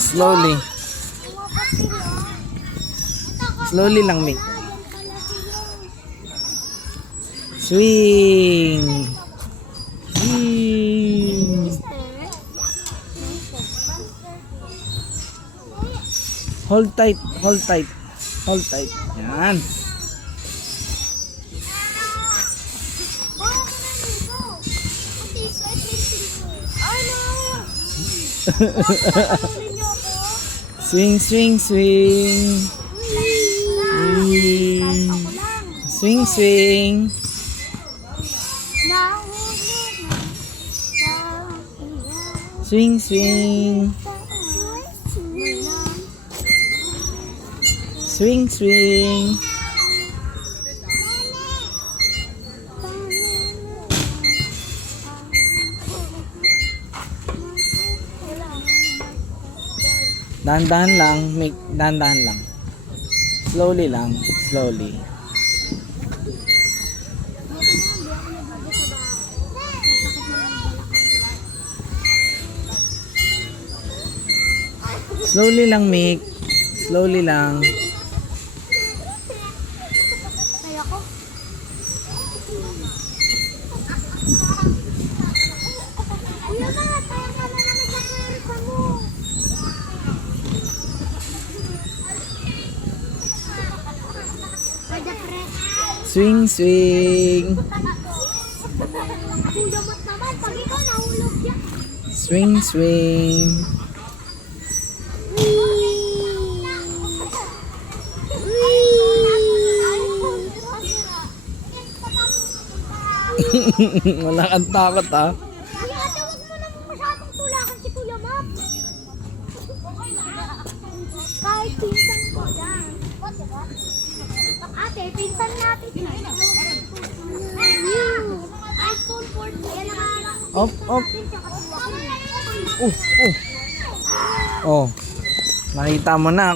Slowly. Slowly lang, Mick. Swing. Swing. Hold tight, hold tight. Hold tight. Yan. Swing, swing, swing. Swing, swing. Swing, swing. Swing, swing. Dahan-dahan lang, make dahan-dahan lang. Slowly lang, slowly. Slowly lang, Mick. Slowly lang. Swing, swing. Swing, swing. Wala kang takot, ah. Ate, wag mo naman masyadong tulakan si Kuya Mac. Kahit pinsan ko yan. Ate, pinsan natin. iPhone 14. Op, op. Oh. Nakita mo na.